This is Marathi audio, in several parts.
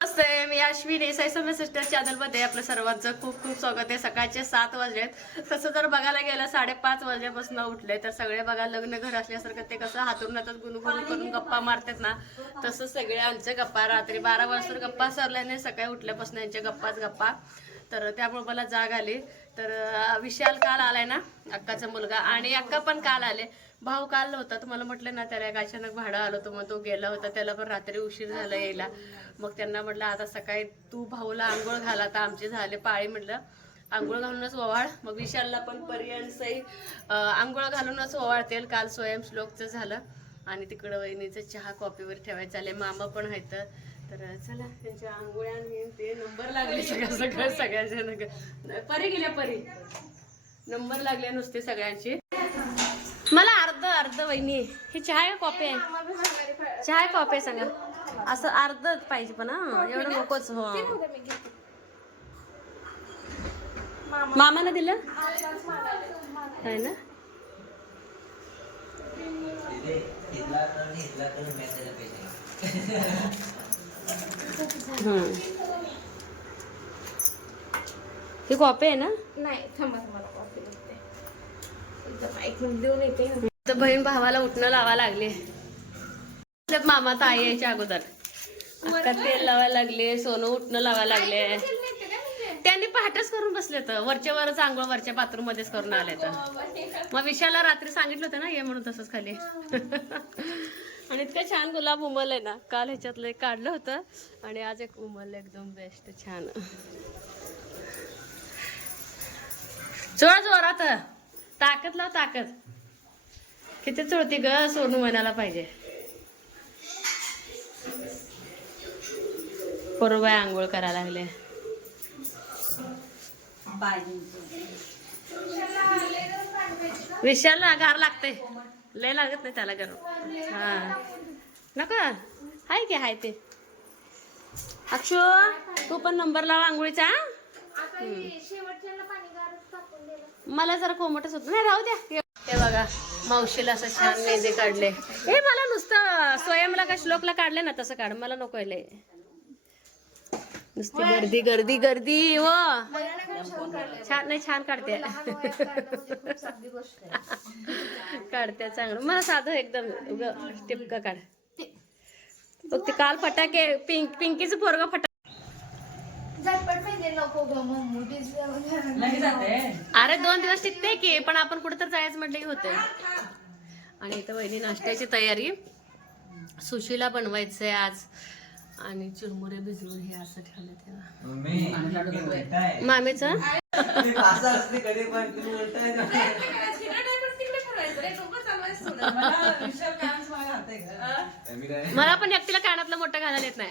नमस्ते मी अश्विनी साई सिस्टर चॅनलमध्ये आपल्या सर्वांचं खूप खूप स्वागत आहे. सकाळचे सात वाजलेत. तसं जर बघायला गेलं साडेपाच वाजल्यापासून उठले तर सगळे बघा लग्न घर असल्यासारखं ते कसं हातून हातात गुणगुण करून गप्पा मारतात ना तसं सगळे आमच्या गप्पा रात्री बारा वाजता गप्पा सरल्याने सकाळी उठल्यापासून यांच्या गप्पाच गप्पा. तर त्यामुळे मला जाग आली. तर विशाल काल आलाय ना अक्काचा मुलगा. आणि अक्का पण काल आले. भाऊ काल होता तुम्हाला म्हटलं ना त्याला एक अचानक भाडं आलं होतं मग तो गेला होता त्याला पण रात्री उशीर झाला यायला. मग त्यांना म्हटलं आता सकाळी तू भाऊला आंघोळ घाला आता आमचे झाले पाळी म्हटलं. आंघोळ घालूनच ओवाळ. मग विशालला पण पर्यंतही आंघोळ घालूनच ओवाळतील काल स्वयं श्लोकचं झालं. आणि तिकडं वहिनीचं चहा कॉपीवर ठेवायचं आले मामा पण आहेत. तर चला त्यांच्या आंघोळ्या आणि ते नंबर लागले सगळ्या सगळ्या सगळ्याच्या नगर परी गेल्या परी. नंबर लागले नुसते सगळ्यांचे. मला अर्ध वहिनी हे चहा आहे कॉपी आहे? चहा कॉपी आहे सांगा. असं अर्ध पाहिजे पण हा. एवढं नकोच हो. मामाला दिलं? आहे ना. ही. कॉपी आहे ना? नाही थांबा लागते एकदम एक मिनिट देऊन येते. तर बहीण भावाला उठणं लावा लागले. मामा तर आई यायच्या अगोदर. अक्का तेल लावायला लागले सोनं उठणं लावायला लागले. त्यांनी पहाटच करून बसले तर वरच्या वरच आंघोळ वरच्या बाथरूम मध्येच करून आले तर मग विशाला रात्री सांगितलं होतं ना ये म्हणून तसंच खाली. आणि इतकं छान गुलाब उमलय ना. काल ह्याच्यातलं एक काढलं होतं आणि आज एक उमल एकदम बेस्ट छान. जोर जोरात. ताकद लाव ताकद. किती चोळती ग? सोनू म्हणायला पाहिजे. बरोबर आंघोळ करायला लागले. विशालला गार लागते लय लागत नाही त्याला गरम. हा. नको. हाय की हाय ते. अक्षु तू पण नंबर लाव आंघोळीचा मला जरा कोमटच होत नाही राहू द्या. हे बघा. मावशीला असं छान मेहंदी काढले. हे मला नुसतं स्वयंला का श्लोकला काढले ना तसं काढ मला नको लय. नुसती गर्दी गर्दी गर्दी व. छान नाही छान काढते. काढते चांगलं. मला साधं एकदम उगं टिपका काढ. बघ ते काल फटाके पिंक पिंकीचं पोरग फटाके झटपट पाहिजे नको ग मम्मू अरे दोन दिवस टिकते की पण आपण कुठं तर जायचं म्हटलं की होतंय. आणि इथं वहिनी नाश्त्याची तयारी. सुशीला बनवायचंय आज. आणि चुरमुरे भिजवून हे असं ठेवलं तेव्हा मामीचं? मला पण एकटीला कानातलं मोठं घालायला येत नाही.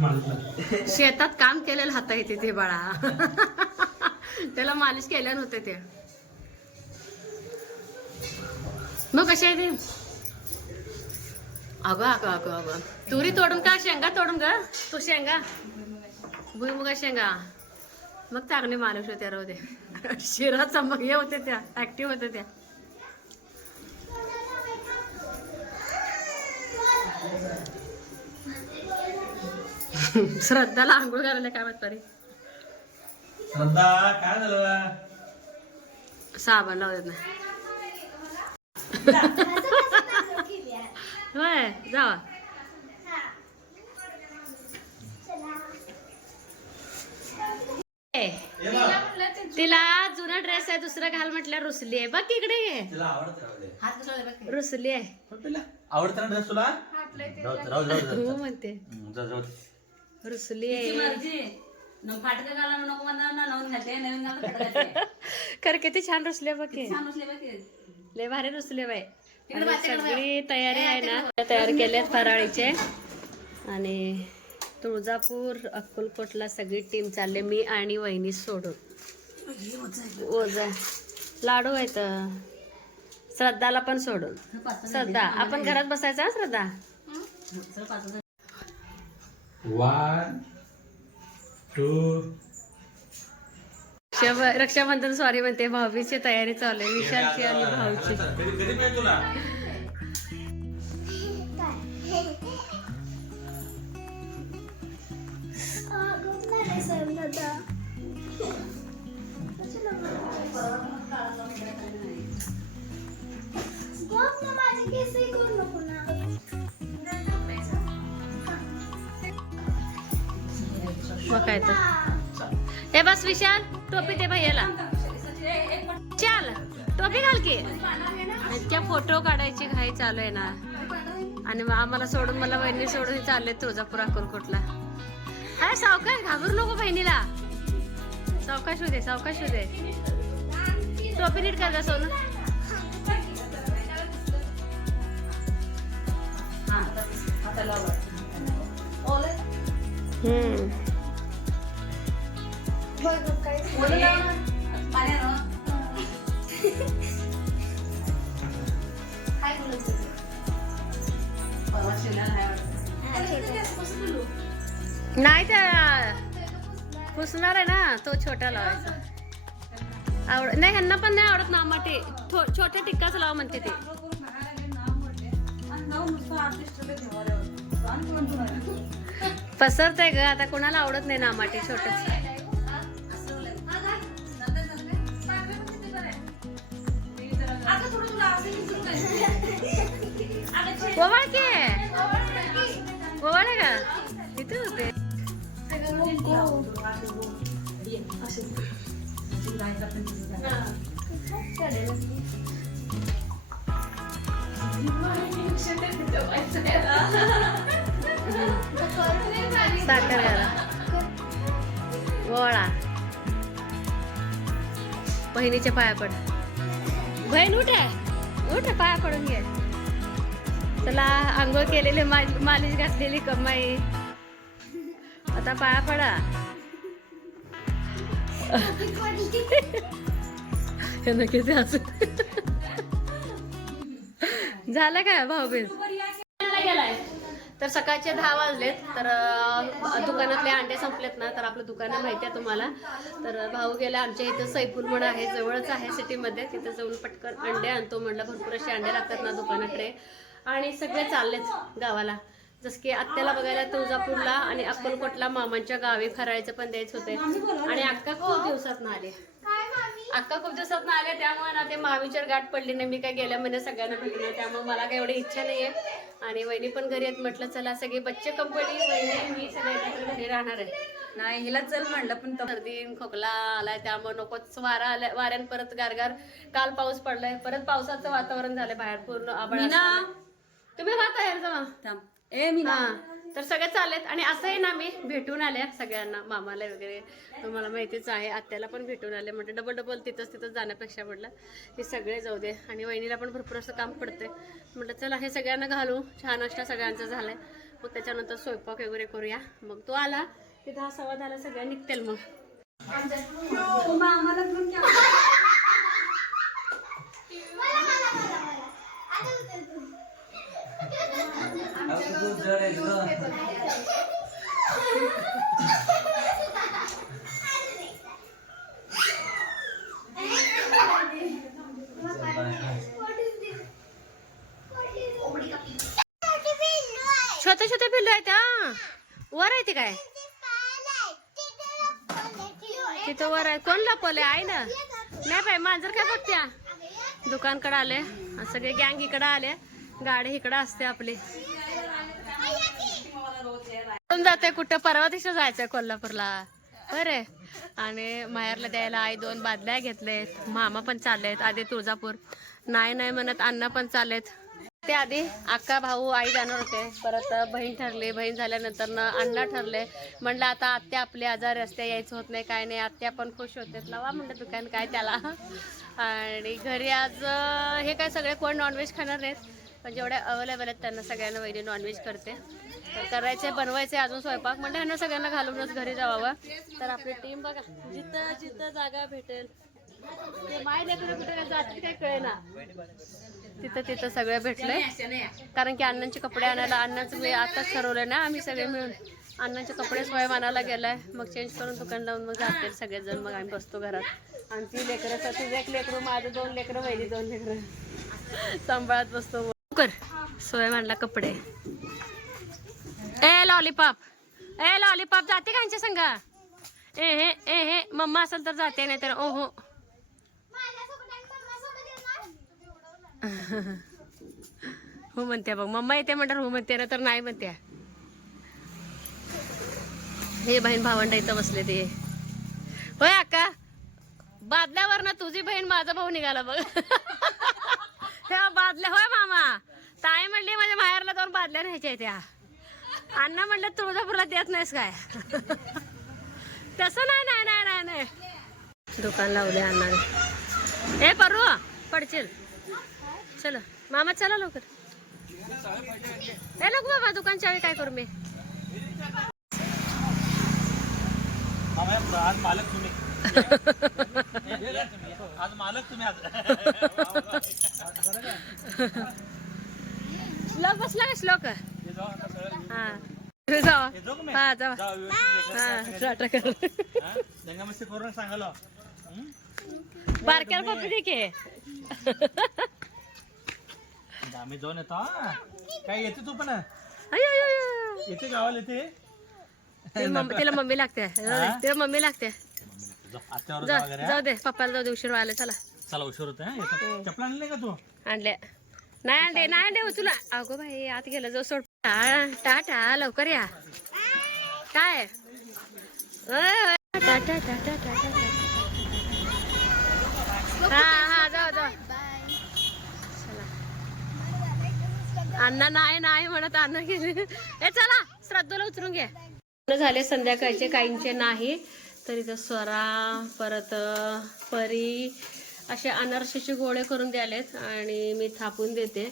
माणूस शेतात काम केलेलं हाता येते ते बाळा. त्याला मालिश केल्या नव्हते ते. मग कशी आहे ते? अगं अगं अगं अगं. तुरी तोडून का शेंगा तोडून ग? तू शेंगा? भुईमुगा शेंगा. मग चांगले माणूस होत्या राहू दे. शिराचा मग हे होते त्या ऍक्टिव्ह होत्या त्या. श्रद्धाला आंघोळ करायला काय माहीत तरी श्रद्धा काय झालं साबण लावत नाही होय जावा ए, तिला जुना ड्रेस आहे दुसरा घाल म्हटल्या रुसली आहे. बघ इकडे. ये तिला आवडत रुसली आहे. आवडत ना ड्रेस तुला? राहू दे, राहू दे, राहू दे, राहू दे. हो म्हणते. हम्म, जा, जाऊ दे. रुसली आहे. न फाटकं घाला नको म्हणणार ना नवीन घालते नवीन घालून फाटकं घालते. खरं किती छान रुसले बघ की. छान बसले बघ ते. लय भारी रुसले बाई. तिकडे आणि तिकडे सगळी तयारी आहे ना तयार केलेत फराळीचे. आणि तुळजापूर अक्कलकोटला सगळी टीम चालले मी आणि वहिनी सोडून. ओझ. लाडू आहेत श्रद्धाला पण सोडून. हे श्रद्धा आपण घरात बसायचं Shraddha. One two Raksha- Rakshabandhan sorry म्हणते भाऊबीची तयारी चालू आहे. विशालची आणि भाऊची. मग काय तर. हे बस विशाल टोपी दे भैयाला. चाल टोपी घाल की. त्या फोटो काढायची घाई चालू आहे ना. आणि आम्हाला सोडून मला बहिणी सोडून चालले तुळजापूर अक्कलकोटला. हाय सावकाश घाबरू नको बहिणीला. सावकाश दे सावकाश दे. टोपी नीट कर सोनू. हा. हम्म. नाही त्या पुसणार आहे ना तो छोटा लावायचा आवड नाही ह्यांना पण नाही आवडत ना ते छोट्या टिक्काच लाव म्हणते ते. पसरतंय ग आता कोणाला आवडत नाही ना आमाटे छोटच ओवाळ ओवाळ का? होते. साखर घाला गोळा बहिणीच्या पाया पड. बहीण उठ. उठ पाया पडून घे. चला आंघोळ केलेले मा- मालिश घातलेली कमाई. आता पाया पडा. हे नक्कीच असू झालं काय भाऊबीज? गेलाय तर सकाळचे दहा वाजलेत तर दुकानातले अंडे संपलेत ना तर आपलं दुकान माहिती आहे तुम्हाला. तर भाऊ गेला आमच्या इथं सैपूर म्हणून आहे जवळच आहे सिटीमध्ये. तिथं जाऊन पटकन अंडे आणतो म्हटलं भरपूर असे अंडे लागतात ना दुकानाकडे. आणि सगळे चाललेच गावाला. जसं की आत्याला बघायला तुळजापूरला आणि अक्कलकोटला मामांच्या गावी फरायचं पण द्यायचं होते. आणि अक्का खूप दिवसात ना आले. अक्का खूप दिवसात ना आले त्यामुळे ना ते महावीच्या गाठ पडली नाही. मी काय गेल्या महिन्यात सगळ्यांना भेटले त्यामुळे मला काही एवढी इच्छा नाहीये. आणि वहिनी पण घरी आहेत म्हटलं चला सगळी बच्चे कंपनी वहिनी मी सगळे एकत्र घरी राहणार आहे. नाही हिला चल म्हणलं पण सर्दी खोकला आलाय त्यामुळे नकोच वारा आलाय वाऱ्यान परत गारगार काल पाऊस पडलाय. परत पावसाचं वातावरण झालंय बाहेर पूर्ण आभाळ मीना. तुम्ही जावा थांब. ए मी ना तर सगळे चालेत आणि असंही ना मी भेटून आले सगळ्यांना मामाला वगैरे. तुम्हाला माहितीच आहे आत्याला पण भेटून आले. म्हणजे डबल डबल तिथंच तिथंच जाण्यापेक्षा म्हटलं हे सगळे जाऊ दे. आणि वहिनीला पण भरपूर असं काम पडते म्हटलं चला हे सगळ्यांना घालू. छान नाश्ता सगळ्यांचा आहे मग त्याच्यानंतर स्वयंपाक वगैरे करूया. मग तो आला. की दहा सव्वा दहाला सगळ्या निघतील मग. आम्हाला छोटे छोटे पिल्लू आहेत हा. वर आहे ते काय? तिथं वर आहे. कोण लपवले आहे ना नाही पाय मांजर काय बघत्या. दुकानकडे आले. सगळे गँग इकडे आले. गाडी इकडे असते आपली. रोज जाते कुठं परवा दिवशी जायचंय कोल्हापूरला. बरे. आणि माहेरला द्यायला आई दोन बादल्या घेतलेत. मामा पण चाललेत. आधी तुळजापूर. नाही नाही म्हणत अण्णा पण चाललेत. ते आधी अक्का भाऊ आई जाणार होते. परत बहीण ठरली. बहीण झाल्यानंतर न अण्णा ठरले. म्हणलं आता आत्या आपले आजार असते यायचं होत नाही काय नाही. आत्या पण खुश होते. लावा म्हणलं दुकान काय त्याला. आणि घरी आज हे काय सगळे कोण नॉनव्हेज खाणार नाहीत? पण जेवढ्या अवेलेबल आहेत त्यांना सगळ्यांना वहिनी नॉनव्हेज करते. तर करायचे बनवायचे अजून स्वयंपाक. म्हणजे ह्यांना सगळ्यांना घालूनच घरी जावावं. तर आपली टीम बघा जिथं जिथं जागा भेटेल ते माय कुठे काय कळेना. तिथं तिथं सगळं भेटलंय. कारण की अण्णांचे कपडे आणायला अण्णांचं मी आताच ठरवलंय ना आम्ही सगळे मिळून. अण्णांचे कपडे स्वयं आणायला गेलाय. मग चेंज करून दुकान लावून मग जातील सगळेजण. मग आम्ही बसतो घरात. आणि ती लेकरं तुझं एक लेकरू माझं दोन लेकरं वहिली दोन लेकरं. सांभाळत बसतो. कर. सोय म्हणला कपडे. ए लॉलीपॉप ए लॉलीपॉप जाते का यांच्या संघ ए हे ए हे मम्मा असेल तर जाते नाही तर ओ हो हो म्हणते बघ मम्मा येते म्हणतात हो म्हणते ना तर नाही म्हणते. हे बहीण भावंड इथं बसले ते. होय अक्का? बादल्यावर ना तुझी बहीण माझा भाऊ निघाला बघ. तेव्हा बादल्या होय मामा? ताई म्हणली माझ्या माहेरला जाऊन बादल्या न्यायच्या त्या अण्णा म्हणलं तुळजापूरला देत नाहीस काय? तसं नाही नाही नाही नाही नाही. दुकान लावले अण्णाने. ए परू पडशील. चलो. मामा चला लवकर. ए नको बाबा दुकान चावी काय करू मी? आज मालक तुम्ही. आज मालक तुम्ही आज. श्लोक बसला का श्लोक? हे. हा जावा. हे जावा. हा कर. करून सांगालो? बारक्याला की. आम्ही जाऊन येतो. काय येते तू पण? अय, अय, अय. येते गावाला येते? तिला मम्मी- लागते. तिला मम्मी लागते. जाऊ दे पप्पाला जाऊ दे उशीर व्हायला चला. चला उशीर होते चपला आणले का तू? आणल्या. नाही अंडे नाही अंडे हो तुला. अगो बाई आत गेलं जाऊ सोड. टा- टाटा लवकर या. काय? टाटा टाटा टाटा हा हा जाऊ जाऊ. अण्णा नाही नाही म्हणत अण्णा गेले. ए चला श्रद्धेला उतरून घ्या झाले संध्याकाळचे काहींचे नाही. तर इथं स्वरा परत परी असे अनारशाचे गोळे करून द्यालेत आणि मी थापून देते.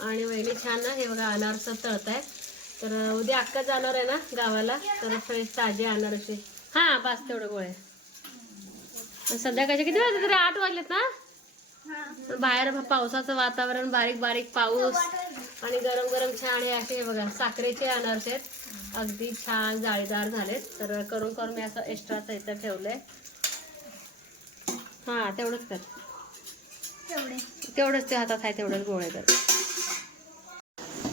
आणि वहिनी छान ना हे बघा अनारस तळत आहे. तर उद्या अक्का जाणार आहे ना गावाला तर फ्रेश ताजे अनारसे. हां बस तेवढं गोळे. संध्याकाळचे किती वाजले? तरी आठ वाजलेत ना? बाहेर पावसाचं वातावरण बारीक बारीक पाऊस आणि गरम गरम छान हे असे हे बघा साखरेचे अनारसे आहेत. अगदी छान जाळीदार झालेत. तर करून करून मी असं एक्स्ट्राचं इथं ठेवलंय. हां तेवढंच कर. तेवढंच ते हातात आहे तेवढंच गोळे कर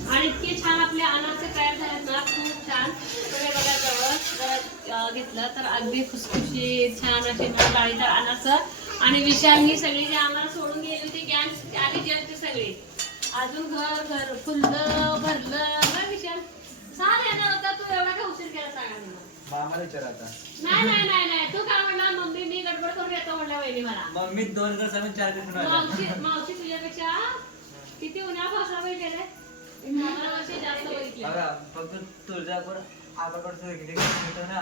आणि इतके छान आपले अनारसे तयार झालेत ना खूप छान. तर हे बघा जवळ घेतलं तर अगदी खुसखुशीत छान असे डाळीदार अनारस. आणि विशाल ही सगळी जी आम्हाला सोडून गेली होती गॅस आली जी होती सगळी. अजून घर घर फुललं भरलं. ना विशाल चाल येणार होता तू एवढा का उशीर केला सांगा नाही नाही नाही नाही. तू काय म्हणला मम्मी मी गडबड करून येतो म्हणल्या वहिनी मला मग मी दोन हजार सेवन चार दिवस मावशी मावशी तुझ्यापेक्षा किती उन्हा पावसा बघितले जास्त बघितले बघा फक्त तुळजापूर मिळतो ना.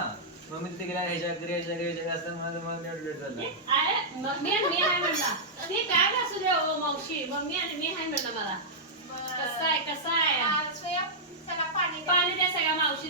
मग मी तिथे गेला ह्याच्या घरी ह्याच्या घरी ह्याच्या घरी असं मला मला लेट झालं. अरे मम्मी आणि मी आहे म्हणला. ती काय असू दे ओ मावशी? मम्मी आणि मी आहे म्हणलं मला. कसं आहे कसं आहे? पाणी द्या. सगळ्या मावशी